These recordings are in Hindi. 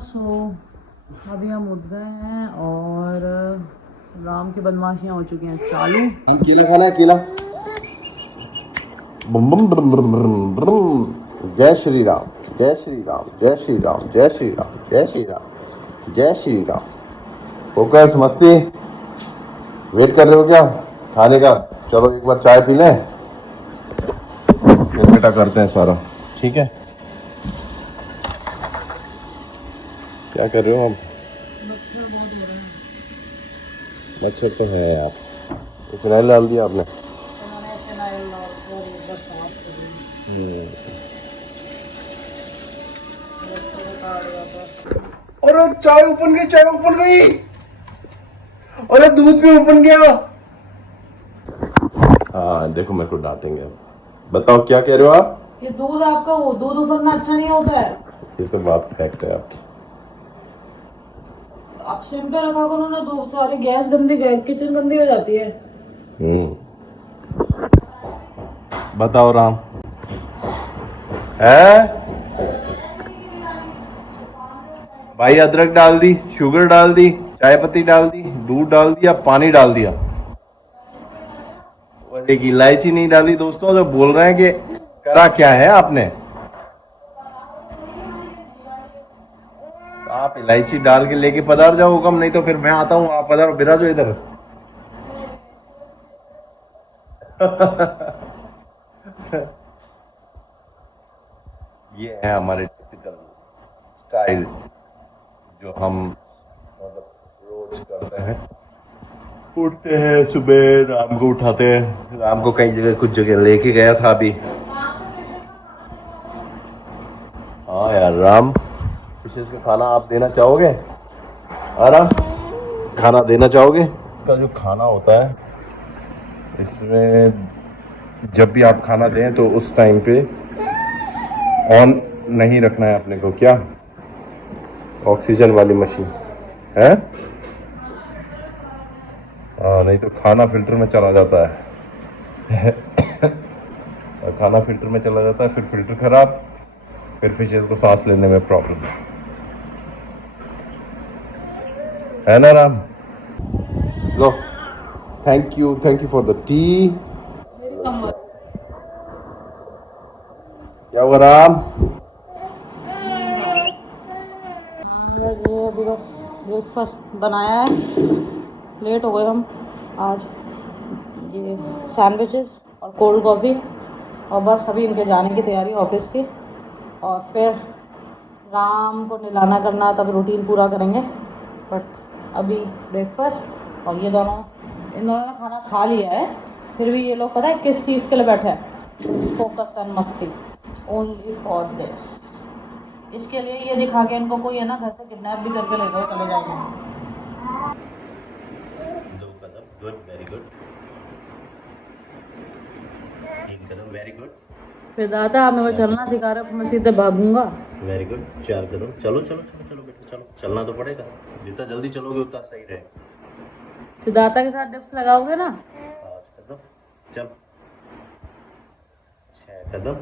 सो अभी हम उठ गए हैं और राम की बदमाशियाँ हो चुकी हैं चालू। हम केला खाना है, केला। बम बम ब्रम ब्रम ब्रम ब्रम। जय श्री राम, जय श्री राम, जय श्री राम, जय श्री राम, जय श्री राम, जय श्री राम। फोकस, मस्ती। वेट कर रहे हो क्या खाने का? चलो एक बार चाय पी लें, फिर बेटा करते हैं सारा। ठीक है, क्या कर रहे हो आप? मच्छर तो है यार। फिनाइल डाल दिया आपने? अरे चाय ओपन गई, चाय ओपन गई। अरे दूध भी ओपन गया। हाँ देखो, मेरे को डांटेंगे अब। बताओ क्या कह रहे हो आप? ये दूध आपका वो दूध उफरना अच्छा नहीं होता है। ये तो बात फैक्ट है आपकी। आप सिंपल रखा करो ना, दूध सारी गैस गंदी, किचन गंदी हो जाती है। बताओ राम है भाई। अदरक डाल दी, शुगर डाल दी, चाय पत्ती डाल दी, दूध डाल दिया, पानी डाल दिया, और एक इलायची नहीं डाली। दोस्तों जो बोल रहे हैं कि करा क्या है आपने? आप इलायची डाल के लेके पधार जाओ हुक्म, नहीं तो फिर मैं आता हूँ, आप पधारो, बिरा जो इधर। ये है हमारे टिपिकल स्टाइल जो हम मतलब रोज करते हैं। उठते हैं सुबह, राम को उठाते हैं। राम को कई जगह कुछ जगह लेके गया था अभी। हाँ यार राम, विशेष का खाना आप देना चाहोगे? राम, खाना देना चाहोगे? का जो खाना होता है इसमें जब भी आप खाना दें तो उस टाइम पे ऑन नहीं रखना है अपने को। क्या ऑक्सीजन वाली मशीन है? नहीं तो खाना फिल्टर में चला जाता है। और खाना फिल्टर में चला जाता है, फिर फिल्टर खराब, फिर फिशेज को सांस लेने में प्रॉब्लम है ना राम? लो, thank you for the tea. क्या हुआ राम? ये अभी बस ब्रेकफास्ट बनाया है, लेट हो गए हम आज। ये सैंडविचेस और कोल्ड कॉफ़ी, और बस अभी इनके जाने की तैयारी ऑफिस की, और फिर राम को नहलाना करना, तब रूटीन पूरा करेंगे। बट अभी ब्रेकफास्ट, और ये दोनों, इन दोनों ने खाना खा लिया है, फिर भी ये लोग पता है किस चीज़ के लिए बैठे हैं? फोकस एंड मस्ती, ओनली फॉर दिस। इसके लिए ये दिखा के इनको कोई है ना घर से किडनैप भी करके ले गए, चले जाएंगे। दो कदम, गुड, वेरी गुड। तीन कदम, वेरी गुड। फिर दादा मेरे को चलना सिखा रहा है, मैं सीधे भागूंगा। Very good. चार कदम, चलो चलो चलो चलो बेटा, चलो। चलना तो पड़ेगा, जितना जल्दी चलोगे उतना सही रहेगा। फिर दादा के साथ डिप्स लगाओगे ना? 5 कदम, चल। 6 कदम,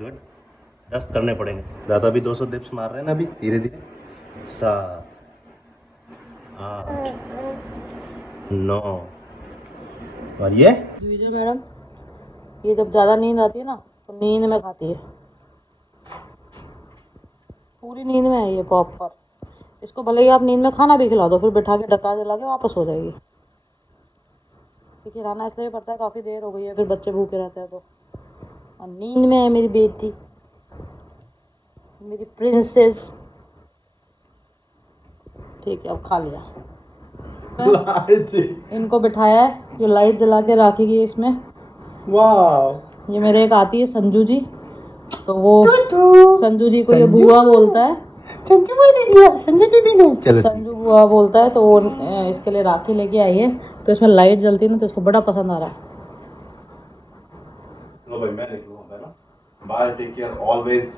गुड। 10 करने पड़ेंगे। दादा भी 200 डिप्स मार रहे हैं ना अभी, धीरे धीरे। 7, 8, 9, और ये मैडम, ये जब ज़्यादा नींद आती है ना तो नींद में खाती है, पूरी नींद में है ये प्रॉपर। इसको भले ही आप नींद में खाना भी खिला दो, फिर बिठा के डका दिला के वापस हो जाएगी। खिलाना इसलिए पड़ता है, काफ़ी देर हो गई है, फिर बच्चे भूखे रहते हैं तो। और नींद में है मेरी बेटी, मेरी प्रिंसेस। ठीक है, अब खा लिया। इनको बिठाया है, ये लाइट जला के रखेगी इसमें। वाह, ये मेरे एक आती है संजू जी, तो वो संजू जी को ये बुआ बोलता है। संजू बुआ बोलता है, तो वो इसके लिए राखी लेके आई है, तो इसमें लाइट जलती है ना, तो इसको बड़ा पसंद आ रहा है। लो भाई, मैं निकलूंगा ना। Bye, take care always.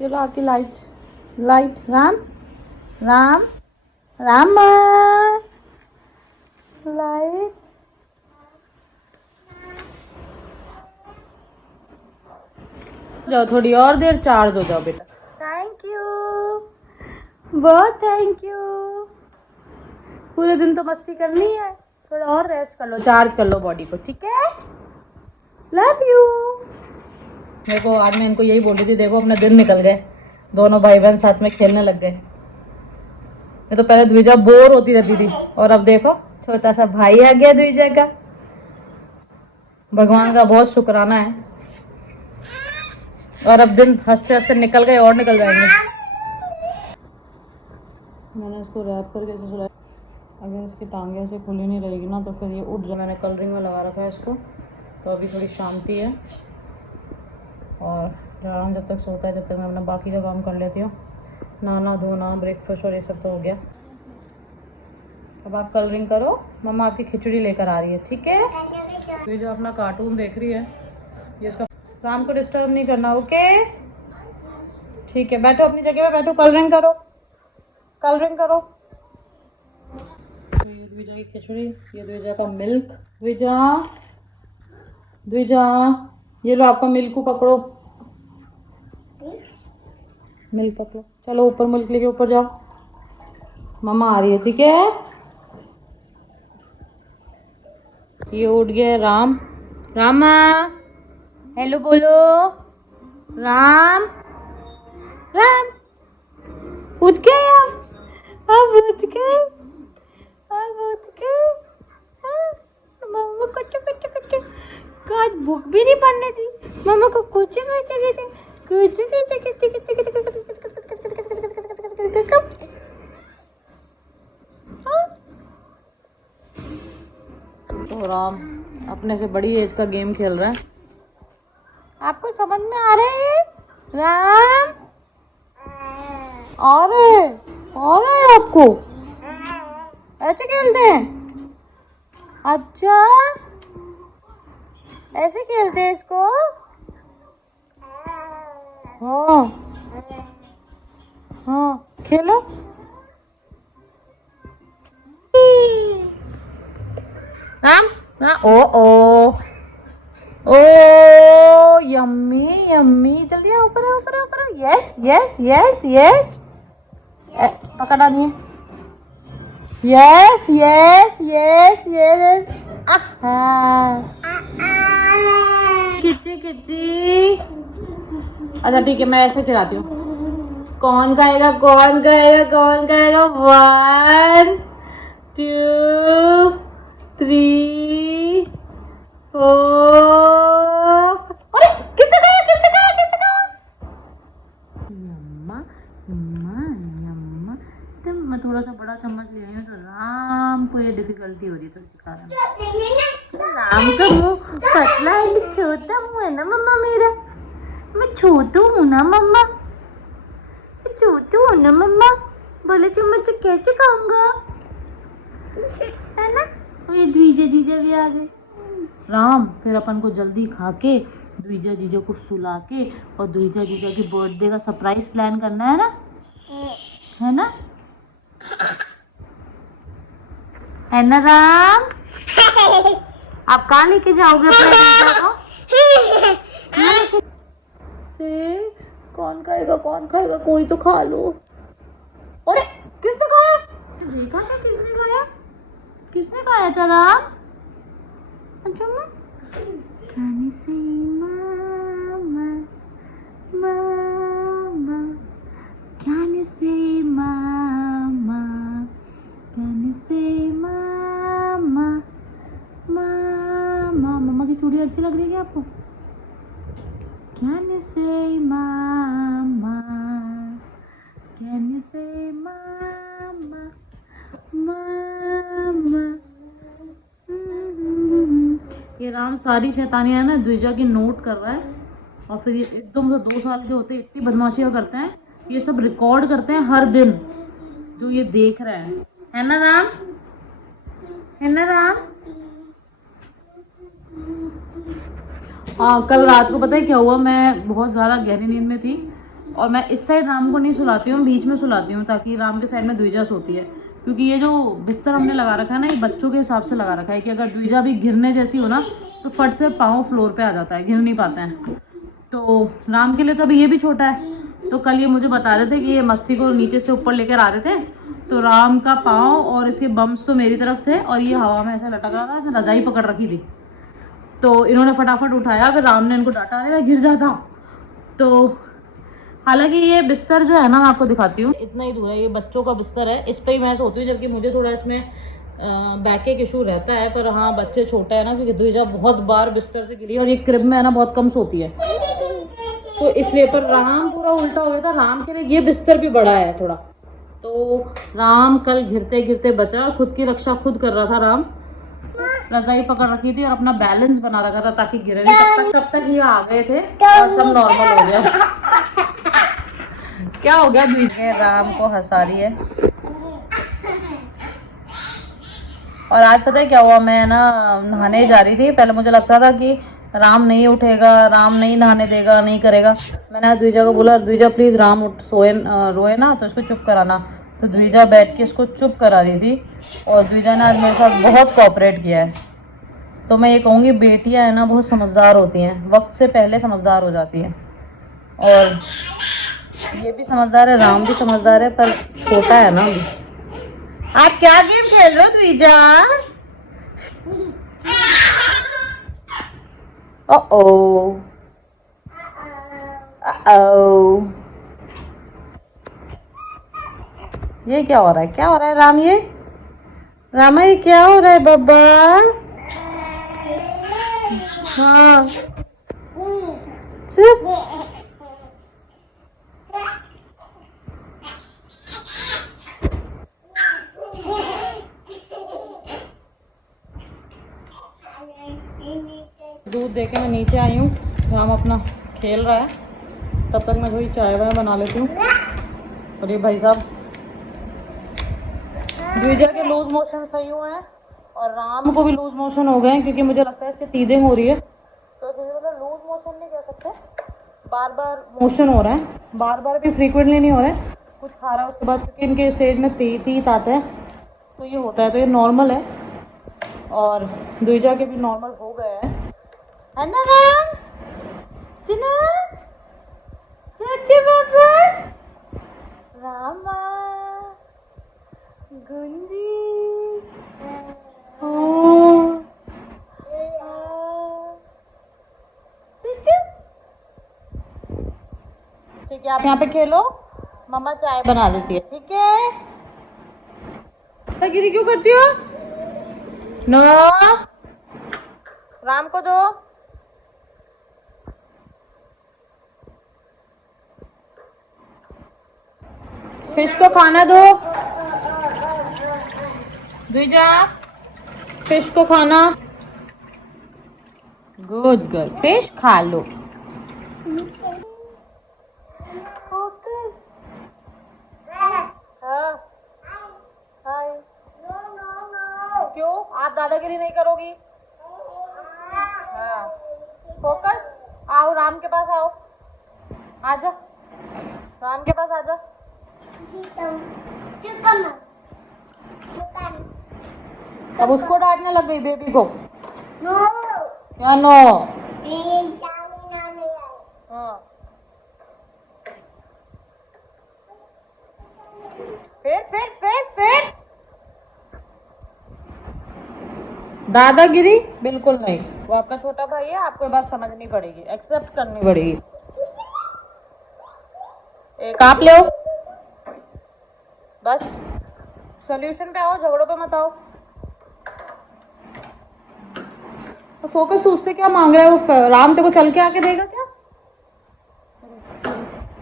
ये लो आपकी light. Light Ram Ram Rama light. जाओ थोड़ी और देर चार्ज हो जाओ बेटा। थैंक यू, बहुत थैंक यू। पूरे दिन तो मस्ती करनी है, थोड़ा और रेस्ट कर लो, चार्ज कर लो बॉडी को, ठीक है। Love you. देखो आज मैं इनको यही बोल रही थी, देखो अपने दिन निकल गए, दोनों भाई बहन साथ में खेलने लग गए। ये तो पहले द्विजा बोर होती रहती थी और अब देखो छोटा सा भाई आ गया द्विजा का। भगवान का बहुत शुक्राना है। और अब दिन हंसते हंसते निकल गए और निकल जाएंगे। मैंने इसको रैप करके ऐसे सुलाया, अगर इसकी टांगे ऐसे खुली नहीं रहेगी ना तो फिर ये उठ जाए। मैंने कलरिंग में लगा रखा है इसको, तो अभी थोड़ी शांति है। और राम जब तक सोता है जब तक मैं अपना बाकी का काम कर लेती हूँ। नहाना धोना ब्रेकफास्ट और ये सब तो हो गया। अब आप कलरिंग करो, मम्मा आपकी खिचड़ी लेकर आ रही है, ठीक है। ये जो अपना कार्टून देख रही है, ये इसका राम को डिस्टर्ब नहीं करना, ओके ठीक है। बैठो अपनी जगह पे बैठो, कलरिंग करो, कलरिंग करो। तो ये द्विजा की खिचड़ी, ये द्विजा का मिल्क। द्विजा द्विजा ये लो आपका मिल्क पकड़ो, मिल्क पकड़ो। चलो ऊपर मिल्क लेके ऊपर जाओ, मम्मा आ रही है, ठीक है। ये उठ गया राम। रामा हेलो बोलो, राम राम उठ गए, अब उठ गए, अब उठ गए। मम्मा कुछ कुछ कुछ आज भूख भी नहीं पड़ने दी मम्मा को। कुछ तो राम अपने से बड़ी एज का गेम खेल रहा है। आपको समझ में आ रहा है राम? और है आपको ऐसे खेलते हैं? अच्छा ऐसे खेलते हैं इसको? हाँ हाँ खेलो। राम ओ ओ ओ यम्मी यम्मी, जल्दी ऊपर ऊपर ऊपर। यस यस यस यस पकड़ा नहीं है। यस यस यस यस खिच्ची खिच्ची। अच्छा ठीक है, मैं ऐसे खिलाती हूँ। कौन खाएगा कौन खाएगा कौन खाएगा? 1 2 3 4। अरे किसने खाया किसने खाया किसने खाया? यम्मा यम्मा यम्मा। तो मैं थोड़ा सा बड़ा चम्मच ले रही हूँ तो राम को ये डिफिकल्टी हो रही है, तो सिखा रहा हूँ। राम का मुंह पतला है, छोटा मुंह है ना मम्मा मेरा। मैं छोटू हूँ ना मम्मा, छोटू हूँ ना मम्मा। बोले चम्मच से कैसे खाऊंगा, है ना। ये द्विजा जीजा भी आ गए। राम फिर अपन को जल्दी खा के द्विजा जीजा को सुला के और द्विजा जीजा की बर्थडे का सरप्राइज प्लान करना है ना, है ना, है ना राम? आप कहाँ लेके जाओगे अपने द्विजा को? कौन खाएगा कौन खाएगा? कोई तो खा लो। अरे किसने खाया? देखा था किसने खाया? किसने खाया था राम? अच्छा खाने से मामा मामा, खाने से मामा, खाने से मामा मामा। मम्मा की चूड़ी अच्छी लग रही है आपको? खाने से मामा, खाने से मामा मामा। ये राम सारी शैतानियां ना द्विजा की नोट कर रहा है, और फिर ये एकदम से 2 साल के होते इतनी बदमाशियां करते हैं। ये सब रिकॉर्ड करते हैं हर दिन, जो ये देख रहे हैं, है ना राम? है ना राम? हाँ कल रात को पता है क्या हुआ, मैं बहुत ज़्यादा गहरी नींद में थी और मैं इस साइड राम को नहीं सुलाती हूँ, बीच में सुलाती हूँ ताकि राम के साइड में द्विजा सोती है। क्योंकि ये जो बिस्तर हमने लगा रखा है ना, ये बच्चों के हिसाब से लगा रखा है कि अगर द्विजा भी गिरने जैसी हो ना तो फट से पाँव फ्लोर पे आ जाता है, गिर नहीं पाते हैं। तो राम के लिए तो अभी ये भी छोटा है। तो कल ये मुझे बता रहे थे कि ये मस्ती को नीचे से ऊपर लेकर आ रहे थे, तो राम का पाँव और इसके बम्स तो मेरी तरफ थे और ये हवा में ऐसा लटक रहा था, ऐसे रजाई पकड़ रखी थी। तो इन्होंने फटाफट उठाया, फिर राम ने इनको डांटा, अरे मैं गिर जाता। तो हालांकि ये बिस्तर जो है ना, मैं आपको दिखाती हूँ, इतना ही दूर है, ये बच्चों का बिस्तर है, इस पर ही मैं सोती हूँ, जबकि मुझे थोड़ा इसमें बैक एक इशू रहता है। पर हाँ, बच्चे छोटे हैं ना, क्योंकि द्विजा बहुत बार बिस्तर से गिरी और ये क्रिब में है ना बहुत कम सोती है, तो इसलिए। पर राम पूरा उल्टा हो गया था, राम के लिए ये बिस्तर भी बड़ा है थोड़ा। तो राम कल गिरते गिरते बचा, खुद की रक्षा खुद कर रहा था राम, रजाई पकड़ रखी थी और अपना बैलेंस बना रखा था ताकि गिरे नहीं। तब तक ये आ गए थे और सब नॉर्मल हो गया। क्या हो गया? द्विजा राम को हंसा रही है। और आज पता है क्या हुआ, मैं ना नहाने जा रही थी, पहले मुझे लगता था कि राम नहीं उठेगा, राम नहीं नहाने देगा, नहीं करेगा। मैंने द्विजा को बोला, द्विजा प्लीज राम उठ, सोए रोए ना तो इसको चुप कराना। तो द्विजा बैठ के इसको चुप करा रही थी और द्विजा ने आज मेरे साथ बहुत कोऑपरेट किया है। तो मैं ये कहूँगी, बेटियां है ना बहुत समझदार होती हैं, वक्त से पहले समझदार हो जाती हैं। और ये भी समझदार है, राम भी समझदार है, पर छोटा है ना अभी। आप क्या गेम खेल रहे हो द्विजा? ओ ये क्या हो रहा है? क्या हो रहा है राम? ये रामा, ये क्या हो रहा है बाबा? हाँ चुप। दूध देके मैं नीचे आई हूँ, राम अपना खेल रहा है, तब तक मैं थोड़ी चाय वाय बना लेती हूँ। और ये भाई साहब, द्विजा के लूज मोशन सही हुए हैं और राम को भी लूज मोशन हो गए हैं, क्योंकि मुझे लगता है इसके तीदिंग हो रही है। तो मतलब लूज मोशन नहीं कह सकते, बार बार मोशन हो रहा है, बार बार भी फ्रीक्वेंटली नहीं हो रहा है। कुछ खा रहा है उसके बाद, क्योंकि इनके स्टेज में तीत आता है, तो ये होता है, तो ये नॉर्मल है। और द्विजा के भी नॉर्मल हो गए हैं, है ना राम? जना बाबा रामा गुंदी। ठीक है, आप यहाँ पे खेलो, मम्मा चाय बना देती है, ठीक है? गिरी क्यों करती हो? नो, राम को दो। फिश को खाना दो द्विजा, फिश को खाना। गुड गर्ल, फिश खा लो। क्यों? आप दादागिरी नहीं करोगी? हाँ, फोकस। आओ राम के पास, आओ, आजा राम के पास आजा। अब उसको डांटने लग गई बेबी को। क्या नो? हाँ, फिर दादागिरी बिल्कुल नहीं। वो आपका छोटा भाई है, आपको ये बात समझनी पड़ेगी, एक्सेप्ट करनी पड़ेगी। एक आप ले आओ, बस सॉल्यूशन पे आओ, झगड़ों पे मत आओ। तो फोकस तो उससे क्या मांग रहा है? वो राम तेरे को चल के आके देगा क्या?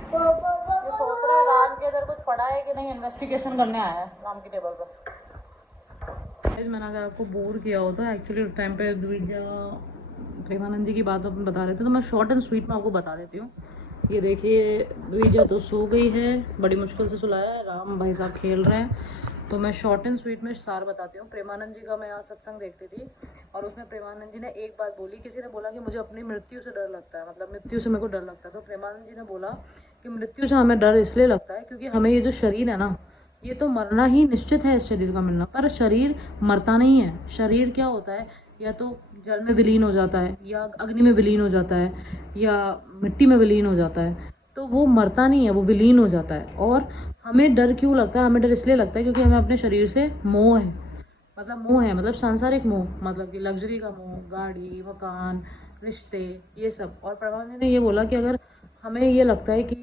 ये सोच रहा है राम के इधर कुछ पड़ा है कि नहीं, इन्वेस्टिगेशन करने आया है राम की टेबल पर। मैंने अगर आपको बोर किया हो तो एक्चुअली उस टाइम पे द्विजा प्रेमानंद जी की बात अपन बता रहे थे, तो मैं शॉर्ट एंड स्वीट में आपको बता देती हूँ। ये देखिए, द्विजा तो सो गई है, बड़ी मुश्किल से सुलाया है, राम भाई साहब खेल रहे हैं। तो मैं शॉर्ट एंड स्वीट में सार बताती हूँ। प्रेमानंद जी का मैं यहाँ सत्संग देखती थी और उसमें प्रेमानंद जी ने एक बात बोली, किसी ने बोला कि मुझे अपनी मृत्यु से डर लगता है, मतलब मृत्यु से मेरे को डर लगता है। तो प्रेमानंद जी ने बोला कि मृत्यु से हमें डर इसलिए लगता है क्योंकि हमें ये जो शरीर है ना, ये तो मरना ही निश्चित है, इस शरीर का मिलना, पर शरीर मरता नहीं है। शरीर क्या होता है, या तो जल में विलीन हो जाता है, या अग्नि में विलीन हो जाता है, या मिट्टी में विलीन हो जाता है, तो वो मरता नहीं है, वो विलीन हो जाता है। और हमें डर क्यों लगता है, हमें डर इसलिए लगता है क्योंकि हमें अपने शरीर से मोह है, मोह है, मतलब सांसारिक मोह, मतलब कि लग्जरी का मोह, गाड़ी, मकान, रिश्ते, ये सब। और परमानंद जी ने ये बोला कि अगर हमें ये लगता है कि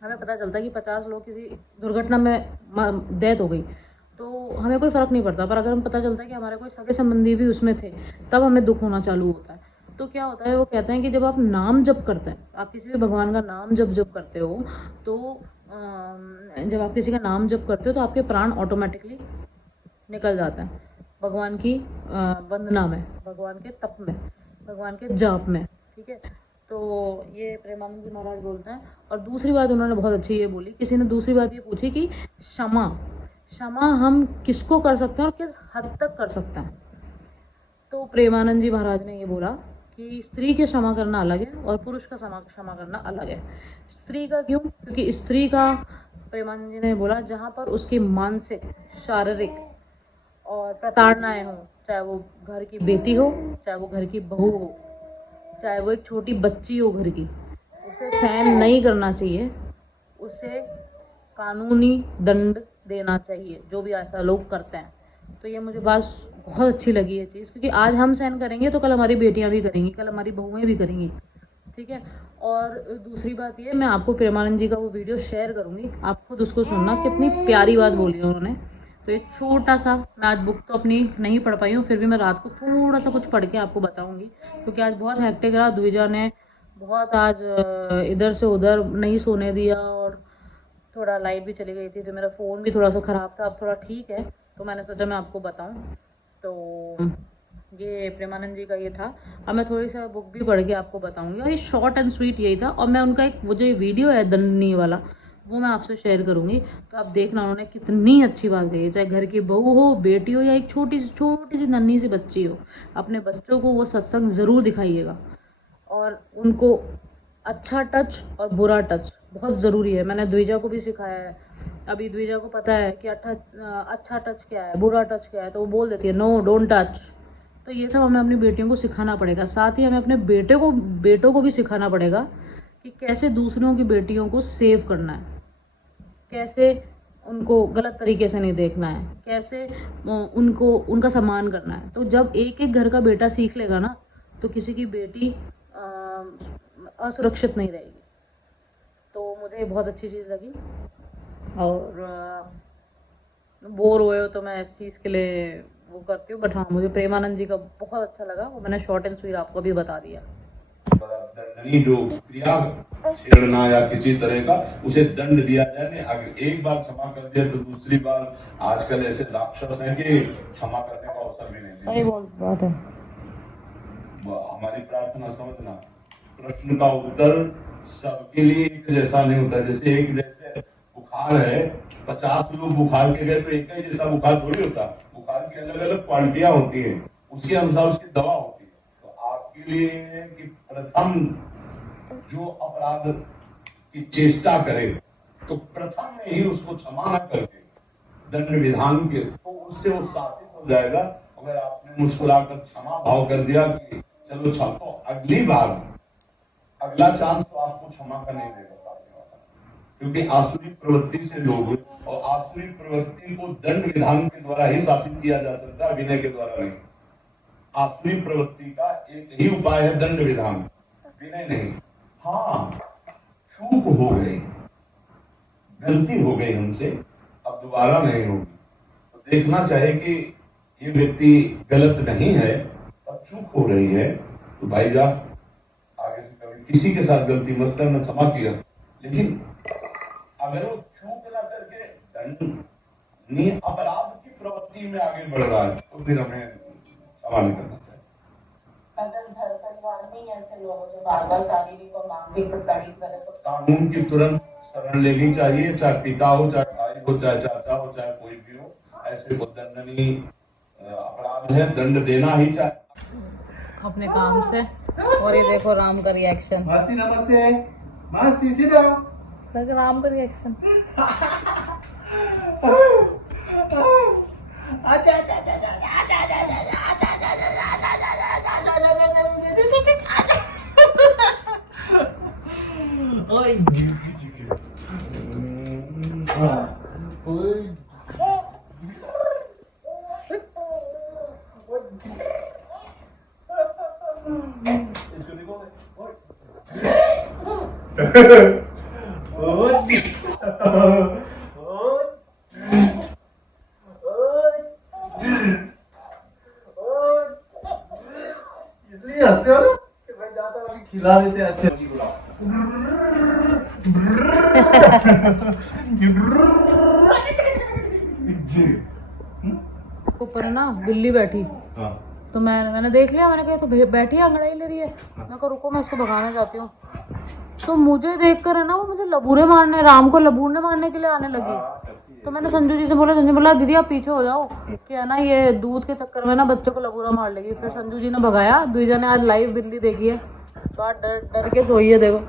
हमें पता चलता है कि 50 लोग किसी दुर्घटना में डेथ हो गई, तो हमें कोई फ़र्क नहीं पड़ता, पर अगर हम पता चलता है कि हमारे कोई सगे संबंधी भी उसमें थे, तब हमें दुख होना चालू होता है। तो क्या होता है, वो कहते हैं कि जब आप नाम जप करते हैं, आप किसी भी भगवान का नाम जप करते हो, तो जब आप किसी का नाम जप करते हो तो आपके प्राण ऑटोमेटिकली निकल जाता है भगवान की वंदना में, भगवान के तप में, भगवान के जाप में, ठीक है। तो ये प्रेमानंद जी महाराज बोलते हैं। और दूसरी बात उन्होंने बहुत अच्छी ये बोली, किसी ने दूसरी बात ये पूछी कि क्षमा, क्षमा हम किसको कर सकते हैं और किस हद तक कर सकते हैं। तो प्रेमानंद जी महाराज ने ये बोला कि स्त्री के क्षमा करना अलग है और पुरुष का क्षमा करना अलग है। स्त्री का क्यों, क्योंकि स्त्री का प्रेमानंद जी ने बोला जहाँ पर उसकी मानसिक, शारीरिक और प्रताड़नाएं हों, चाहे वो घर की बेटी हो, चाहे वो घर की बहू हो, चाहे वो एक छोटी बच्ची हो घर की, उसे सहन नहीं करना चाहिए, उसे कानूनी दंड देना चाहिए, जो भी ऐसा लोग करते हैं। तो ये मुझे बात बहुत अच्छी लगी ये चीज़, क्योंकि आज हम सहन करेंगे तो कल हमारी बेटियां भी करेंगी, कल हमारी बहुएं भी करेंगी, ठीक है। और दूसरी बात ये, मैं आपको प्रेमानंद जी का वो वीडियो शेयर करूँगी, आप खुद उसको सुनना, कितनी प्यारी बात बोली है उन्होंने। तो एक छोटा सा, मैं आज बुक तो अपनी नहीं पढ़ पाई हूँ, फिर भी मैं रात को थोड़ा सा कुछ पढ़ के आपको बताऊँगी, क्योंकि आज बहुत हेक्टिक रहा। द्विजा ने बहुत आज इधर से उधर नहीं सोने दिया, और थोड़ा लाइट भी चली गई थी, तो मेरा फ़ोन भी थोड़ा सा ख़राब था, अब थोड़ा ठीक है, तो मैंने सोचा मैं आपको बताऊं। तो ये प्रेमानंद जी का ये था। अब मैं थोड़ी सा बुक भी पढ़ के आपको बताऊंगी, और ये शॉर्ट एंड स्वीट यही था। और मैं उनका एक वो जो वीडियो है दंडनी वाला, वो मैं आपसे शेयर करूंगी, तो आप देखना उन्होंने कितनी अच्छी बात कही है। चाहे घर की बहू हो, बेटी हो, या एक छोटी सी नन्ही सी बच्ची हो, अपने बच्चों को वो सत्संग ज़रूर दिखाइएगा, और उनको अच्छा टच और बुरा टच बहुत ज़रूरी है। मैंने द्विजा को भी सिखाया है, अभी द्विजा को पता है कि अच्छा टच क्या है, बुरा टच क्या है, तो वो बोल देती है नो डोंट टच। तो ये सब हमें अपनी बेटियों को सिखाना पड़ेगा, साथ ही हमें अपने बेटों को भी सिखाना पड़ेगा कि कैसे दूसरों की बेटियों को सेव करना है, कैसे उनको गलत तरीके से नहीं देखना है, कैसे उनका सम्मान करना है। तो जब एक एक घर का बेटा सीख लेगा ना, तो किसी की बेटी असुरक्षित नहीं रहेगी। तो मुझे ये बहुत अच्छी चीज़ लगी, और बोर हुए हो तो मैं इस चीज़ के लिए वो करती हूँ। बट हाँ, मुझे प्रेमानंद जी का बहुत अच्छा लगा, वो मैंने शॉर्ट एंड स्वीट आपको भी बता दिया। दंडनीय जो क्रिया छेड़ना या किसी तरह का, उसे दंड दिया जाए। नहीं, अगर एक बार क्षमा कर दिया तो दूसरी बार, आजकल ऐसे राक्षस हैं कि क्षमा करने का अवसर भी नहीं देते। सही बात है। हमारी प्रार्थना समझना, प्रश्न का उत्तर सबके लिए एक जैसा नहीं होता। जैसे एक जैसे बुखार है, 50 लोग बुखार के गए तो एक ही जैसा बुखार थोड़ी होता। बुखार की अलग अलग क्वालिटियां होती है, उसके अनुसार उसकी दवा होती है। तो आपके लिए कि प्रथम जो अपराध की चेष्टा करे, तो प्रथम में ही उसको क्षमा न करके दंड विधान के, तो उससे वो साबित हो जाएगा। अगर आपने मुस्कुराकर क्षमा भाव कर दिया कि चलो क्षमा, तो अगली बार अगला चांस तो आपको क्षमा का नहीं देगा सामने वाला, क्योंकि आसुरी प्रवृत्ति से लोग, और आसुरी प्रवृत्ति को दंड विधान के द्वारा ही शासित किया जा सकता है, विनय के द्वारा नहीं। आसुरी प्रवृत्ति का एक ही उपाय है दंड विधान, विनय नहीं। हाँ, चूक हो गई, गलती हो गई हमसे, अब दोबारा नहीं होगी। तो देखना चाहिए कि ये व्यक्ति गलत नहीं है, अब चूक हो रही है, तो भाई जा आगे से कभी किसी के साथ गलती मत करना, क्षमा किया। लेकिन अगर वो चूक ना करके दंडनीय अपराध की प्रवृत्ति में आगे बढ़ रहा है, तो फिर हमें क्षमा नहीं करना चाहिए। अगर घर परिवार में ऐसे लोग जो बार बार शारीरिक और मानसिक प्रताड़ित करे, तो कानून की तुरंत शरण लेनी चाहिए, चाहे पिता हो, चाहे भाई हो, चाहे चाचा हो, चाहे कोई भी हो। ऐसे को दंडनीय अपराध है, दंड देना ही चाहिए अपने काम से। और ये देखो राम का रिएक्शन। मासी नमस्ते। मस्त इसी जाओ। लग राम का रिएक्शन। इसलिए हंसते हो ना कि भाई जाता अभी खिला देते अच्छे। ऊपर ना बिल्ली बैठी, तो मैंने देख लिया, मैंने कहा तो बैठी है, अंगड़ाई ले रही है। मैं कहा रुको मैं उसको भगाना चाहती हूँ। तो मुझे देखकर है ना वो मुझे लबूरे मारने, राम को लबूरने मारने के लिए आने लगी। तो मैंने संजू जी से बोला, संजू बोला दीदी आप पीछे हो जाओ कि है ना ये दूध के चक्कर में ना बच्चों को लबूरा मार लेगी। फिर संजू जी ने भगाया। द्विजा ने आज लाइव बिल्ली देखी है, तो आज डर डर के सोई है। देखो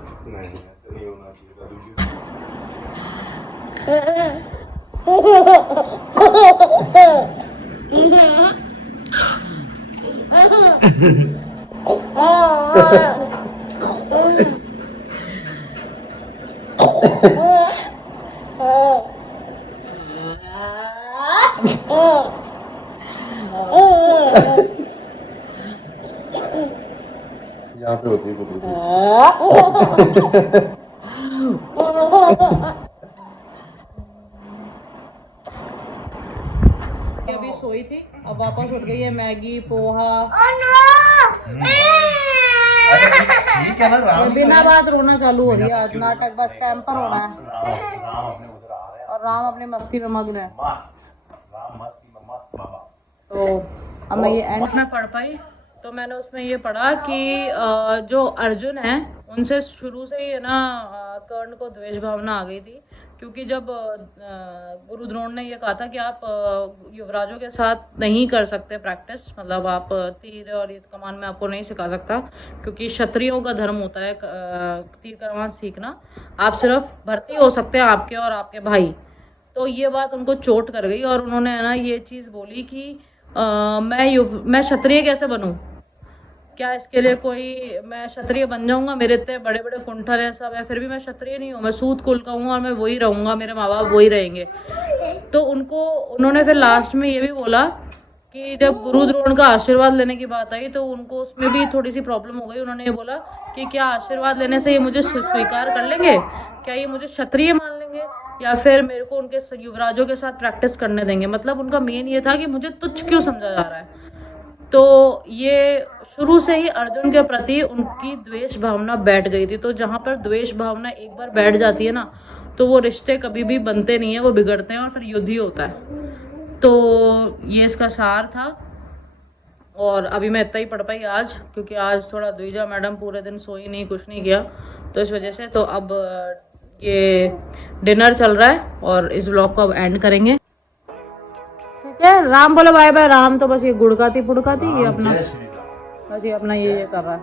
यहाँ पे होती है कुछ अभी सोई थी, अब वापस उठ गई है। मैगी पोहा, ठीक है ना राम। बिना बात रोना चालू हो रही है। आज नाटक बस पैम्पर होना है। और राम अपनी मस्ती में मग्न है। तो अब मैं ये एंड में पढ़ पाई, तो मैंने उसमें ये पढ़ा कि जो अर्जुन है उनसे शुरू से ही है ना कर्ण को द्वेष भावना आ गई थी। क्योंकि जब गुरु द्रोण ने ये कहा था कि आप युवराजों के साथ नहीं कर सकते प्रैक्टिस, मतलब आप तीर और युद्ध कमान में आपको नहीं सिखा सकता, क्योंकि क्षत्रियों का धर्म होता है तीर कमान सीखना। आप सिर्फ भर्ती हो सकते हैं आपके और आपके भाई। तो ये बात उनको चोट कर गई और उन्होंने है ना ये चीज़ बोली कि मैं क्षत्रिय कैसे बनूं, क्या इसके लिए कोई मैं क्षत्रिय बन जाऊंगा, मेरे इतने बड़े बड़े कुंठल है सब है, फिर भी मैं क्षत्रिय नहीं हूँ, मैं सूत कुल का हूँ और मैं वही रहूंगा, मेरे माँ बाप वही रहेंगे। तो उन्होंने फिर लास्ट में ये भी बोला कि जब गुरु द्रोण का आशीर्वाद लेने की बात आई तो उनको उसमें भी थोड़ी सी प्रॉब्लम हो गई। उन्होंने ये बोला कि क्या आशीर्वाद लेने से ये मुझे स्वीकार कर लेंगे, क्या ये मुझे क्षत्रिय मान लेंगे, या फिर मेरे को उनके युवराजों के साथ प्रैक्टिस करने देंगे। मतलब उनका मेन ये था कि मुझे तुच्छ क्यों समझा जा रहा है। तो ये शुरू से ही अर्जुन के प्रति उनकी द्वेष भावना बैठ गई थी। तो जहाँ पर द्वेष भावना एक बार बैठ जाती है ना, तो वो रिश्ते कभी भी बनते नहीं है, वो बिगड़ते हैं और फिर युद्ध ही होता है। तो ये इसका सार था। और अभी मैं इतना ही पढ़ पाई आज, क्योंकि आज थोड़ा द्विजा मैडम पूरे दिन सोई नहीं, कुछ नहीं किया, तो इस वजह से। तो अब ये डिनर चल रहा है और इस व्लॉग को अब एंड करेंगे। ठीक है, राम बोलो बाय बाय। राम तो बस ये गुड़काती फुड़काती, ये अपना बस ये अपना ये कर रहा है।